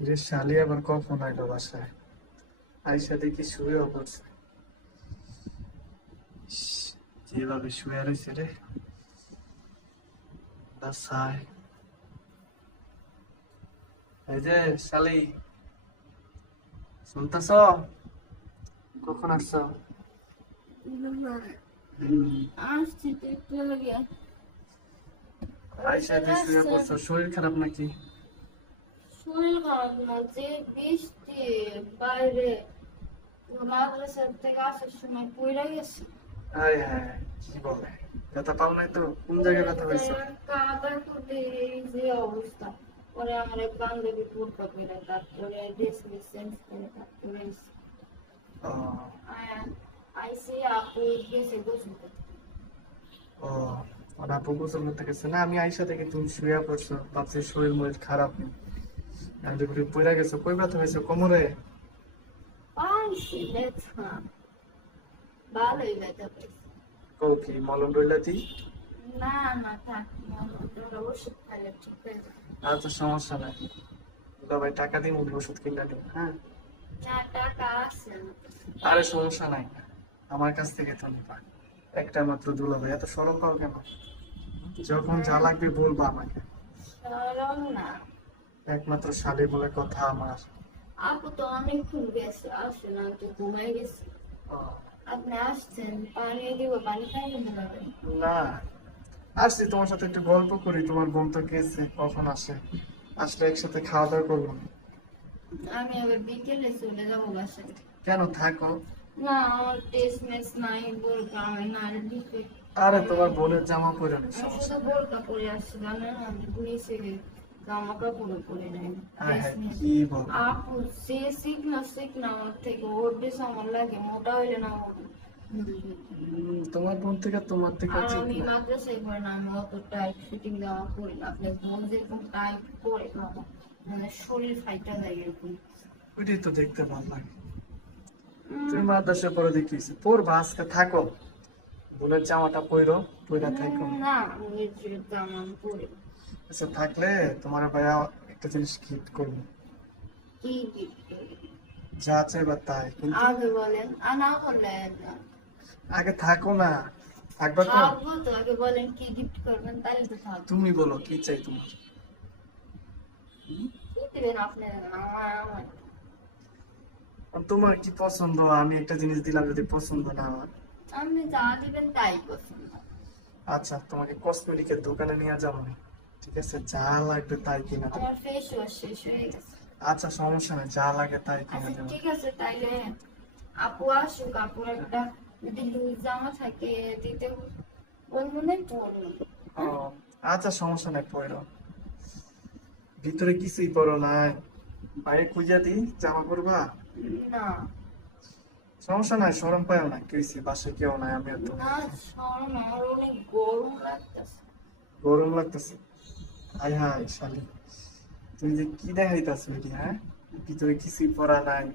যে শালি আবার কখন আইলো বাসায়? আইসা দেখি শুয়েও পড়ছে। ইস, যেভাবে শুয়ে রয়েছে রে, বাসায়। এই যে শালি, শুনতেছ? কখন আসছো? আসছি তো একটু আগে। আইসা চলে দিয়ে শুয়ে আসছে। পড়ছো, শরীর খারাপ নাকি? শরীর খারাপ না, যে বৃষ্টি বাইরে, মাদ্রাসার থেকে আসার সময় পড়ে গেছে। হায় হায়, কি বলে? ব্যথা পাও নাই তো? কোন জায়গায় ব্যথা পাইছো? কাদা কুটে এই যে অবস্থা। পরে আমার এক বান্ধবী পড়তে পেরে, তারপরে ড্রেস চেঞ্জ করে তারপরে ও, আইসি আপু গেছে গোসল করতে। ও, ওরা আপু গোসল করতে গেছে না? আমি আইসা দেখি তুমি শুয়ে পড়ছো, ভাবছি শরীর মরির খারাপ নেই। আমি দেখি পড়ে গেছো। কই ব্যথা পাইছো? কোমরে? পাইছি ব্যথা, ভালোই ব্যথা পাইছি। কও কি মলম রইলা দি? না না, থাক না, তোরা ওষুধ খাইলে ঠিক হয়ে যাবে। আচ্ছা, সমস্যা নাই। ভাই টাকা দিন, ওষুধ কিনে দিন, হ্যাঁ? না, টাকা আছে আমার কাছে। আরে সমস্যা নাই, আমার কাছ থেকে তো নিবা। একটা মাত্র দুলাভাই, এত সরম পাও কেন? যখন যা হ্যাঁ, লাগবে বলবা আমাকে। সরম না। একমাত্র শালি বলে কথা আমার। আপু তো অনেকক্ষণ গেছে, আসে না, তো ঘুমাই গেছে। ও, আপনি আসছেন, পানি দিব, পানি খাইয়ে দিলাম। না, আসছি তোমার সাথে একটু গল্প করি। তোমার বোন তো গেছে, কখন আসে? আসলে একসাথে খাওয়া দাওয়া করবো। আমি আবার বিকেলে চলে যাবো বাসায়। কেন, থাকো। না, আমার টেস্ট ম্যাচ নাই, বোরকা আমি না দিতে। আরে আমি তোমার বোনের জামা পরে নি, আমি সমস্যা শুধু নেই। বোরকা পরে আসছি, জানেন, আমি নিচে জামা কাপড় পরে নাই, হ্যাঁ ড্রেস হ্যাঁ, নেই। কি বল? আপু সে শিখ না আমার থেকে, ওর ড্রেস আমার লাগে, মোটা হইলে না আমার। তোমার বোন থেকে তোমার থেকে আর ঠিক আমি না? মাদ্রাসায় পড়ি না, আমি অত টাইট ফিটিং জামা পরি না। আপনার বোন যেরকম টাইট পরে না, মানে শরীর ফাইটা যায় এরকম। ওইটাই তো দেখতে ভালো লাগে। তুমি উম, মাদ্রাসা পরে দেখিস পড়বা, আজকে থাকো। বোনের জামাটা পইরো, পইরা থাকো। না, ওই যে জামা আমি পরি না। আচ্ছা, থাকলে তোমার ভাইয়া একটা জিনিস গিফট করবো। কি gift করি? যা চাইবা তাই, কিন্তু আগে বলেন, আর না বললেন না। আগে থাকো না। থাকবা তো? থাকবো তো, আগে বলেন কি গিফট করবেন, তাহলে তো থাকবো। তুমি বলো কি চাই তোমার। কি দিবেন আপনি? আমার আর তোমার কি পছন্দ? আমি একটা জিনিস দিলাম, যদি পছন্দ না হয়। আপনি যা দিবেন তাই পছন্দ। আচ্ছা, তোমাকে কসমেটিকের দোকানে নিয়ে যাবো না, ঠিক আছে? যা লাগবে তাই কিনে দেবো। আমার ফেস ওয়াশ শেষ হয়ে গেছে। আচ্ছা, সমস্যা নেই, যা লাগে তাই কিনে আচ্ছা দেবো। ঠিক আছে, তাইলে আপু আসুক, আপুর একটা যদি লুজ জামা থাকে দিতে বলবো, না বলবো। ও, আচ্ছা, সমস্যা নাই, পয়রো। ভিতরে কিছুই পরো নাই, বাইরে খুঁজা দিই জামা পরবা। না সমস্যা নাই, শরম পায় না, কি হইছে? বাসায় কেউ নাই, আমিও তো। না, শরম, আমার অনেক গরম লাগতেছে। গরম লাগতেছে? হাই হাই শালি, তুমি যে কি দেখাইতাছো এটি, হ্যাঁ? ভিতরে কিছুই পরা নাই।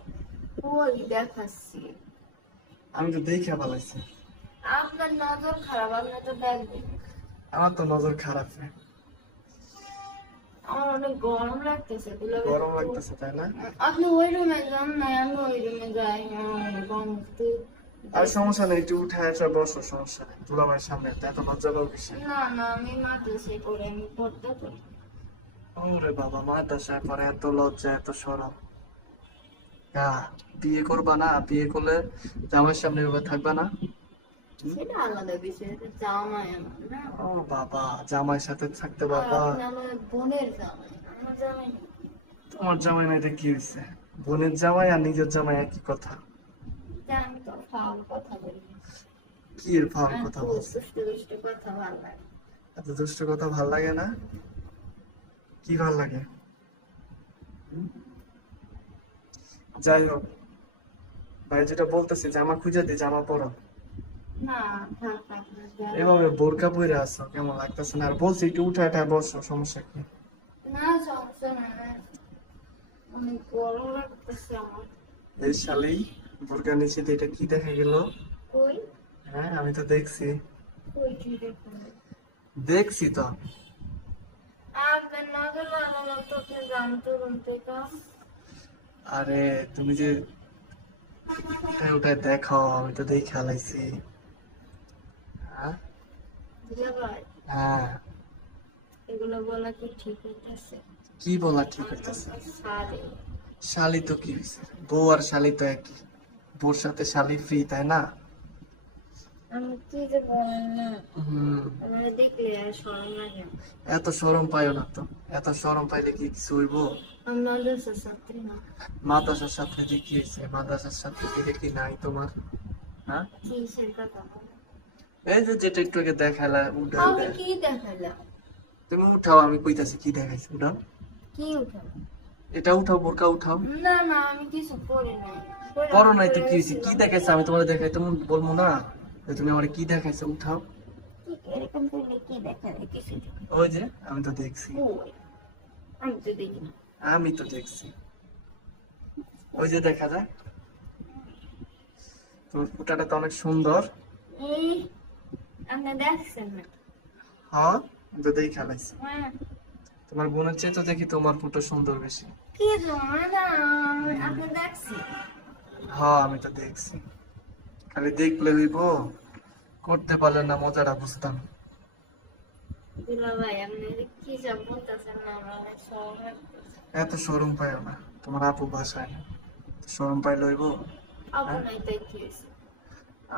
ওই দেখাচ্ছি। আমি তো দেখে ভালাইছি। আপনার নজর খারাপ, আপনি তো দেখবেন। আমার তো নজর খারাপ রে। আমার অনেক গরম লাগতেছে, দুলাভাই গরম একটু। লাগতেছে তাই না? আপনি ওই রুমে যান না, আমি ওই রুমে যাই, আমার গরম একটু আর সমস্যা দেখতেছি। নেই, একটু উঠে আসা বসো, সমস্যা নেই। দুলাভাইয়ের সামনে তো এত লজ্জা পাও কিসে? না না, আমি মাদ্রাসায় পড়ি, আমি পড়তে পারি। ওরে বাবা, মাদ্রাসায় পরে এত লজ্জা, এত শরম। হ্যাঁ, বিয়ে করবা না? বিয়ে করলে জামাইয়ের সামনে এভাবে থাকবা না? হুম? সেটা আলাদা বিষয়, এটা জামাই আমার না। ও বাবা, জামাইয়ের সাথে থাকতে আর বাবা। আপনি আমার বোনের জামাই, আমার জামাই না। তোমার জামাই মেয়েটা কি হয়েছে? বোনের জামাই আর নিজের জামাই একই কথা। জানি তো, ফাউল কথা বলি। কি এর ফাউল আর কথা খুব বলছে? দুষ্ট দুষ্ট কথা ভালো লাগে। এত দুষ্ট কথা ভাল লাগে না? কি ভাল লাগে? হুম? যাই হোক, ভাই যেটা বলতেছি, জামা খুঁজে দি, জামা পরো। না, থাক আপনার যারা। এভাবে বোরকা পরে আসো, কেমন লাগতেছে না? আর বলছি একটু উঠে উঠে বসো, সমস্যা কি? না, সমস্যা নাই, অনেক গরম লাগতেছে আমার। এই শালি, বোরকা নিচে দিয়ে এটা কি দেখা গেল? কই? হ্যাঁ, আমি তো দেখছি। কই কি দেখুন? দেখছি তো। আপনার নজর লাগানো তো আপনি জানতো বলতে কা আরে তুমি যে উঠায় উঠায় দেখো, আমি তো দেখে খেলাইছি। হ্যাঁ দিলা ভাই হ্যাঁ, এগুলো বলা কি ঠিক হইতেছে? কি বলা ঠিক হইতেছে? সারে শালি তো কি হয়েছে, বউ আর শালি তো একই, বউর সাথে শালি ফ্রি, তাই না? আমি কি যে বলেন না, হম। আমার দেখলে আর শরম লাগে না। এত শরম পাইও না তো, এত শরম পাইলে কি কিছু হইব? আমি মাদ্রাসার ছাত্রী না। মাদ্রাসার সাথে যে কি হয়েছে, মাদ্রাসার সাথে থেকে কি নাই তোমার? হ্যাঁ, কিসের কথা বলে? এই যে যেটা একটু আগে দেখালা উঠাও আমি কি দেখাইলাম? তুমি উঠাও, আমি কইতাছি কি দেখাইছি, উঠাও। কি উঠাবো? এটা উঠাও, বোরকা উঠাও। না না, আমি কিছু করি নাই। করো নাই তো কি হয়েছে, কি দেখাইছে আমি তোমার দেখাই তুমি বলবো না যে তুমি আমার কি দেখাইছো, উঠাও। এরকম করলে কি দেখাবে? কিছু ওই যে আমি তো দেখছি, ওই আমি তো দেখি না। আমি তো দেখছি, ওই যে দেখা যায় তোমার ফুটাটা তো অনেক সুন্দর। এই আপনি দেখছেন না? হ্যাঁ, আমি তো দেখে খেলাইছি। হ্যাঁ। তোমার বোনের চেয়ে তো দেখি তোমার ফুটো সুন্দর বেশি। কি জমা না, আপনি দেখছেন? হ্যাঁ, আমি তো দেখছি, খালি দেখলে হইব, করতে পারলে না মজাটা বুঝতাম। দুলা ভাই আপনি কি যা বলতেছেন না, আমার অনেক শরম লাগতেছে। এত শরম পাইও না, তোমার আপু বাসায় না, শরম পাইলে হইব? হ্যাঁ, আপনার তাই কি হয়েছে?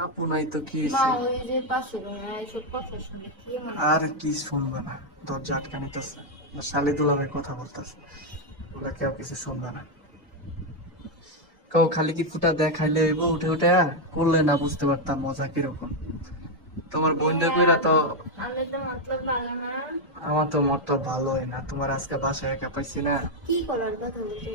আপু নাই তো কি মা হয়েছে? ওই যে পাশে রুমে এইসব কথা শুনে কি মনে আর কি শুনবে না, দরজা আটকা নিতেছে, শালি দুলাভাই কথা বলতেছে, ওরা কেউ কিছু শুনবে না। কেউ খালি কি ফুটা দেখাইলে হইব উঠে উঠে, করলে না বুঝতে পারতাম মজা কিরকম। তোমার বোনদের কইরা তো আমি তো মতলব ভালো না। আমার তো মত ভালোই না, তোমার আজকে বাসায় একা পাইছি না। কি করার কথা বলতে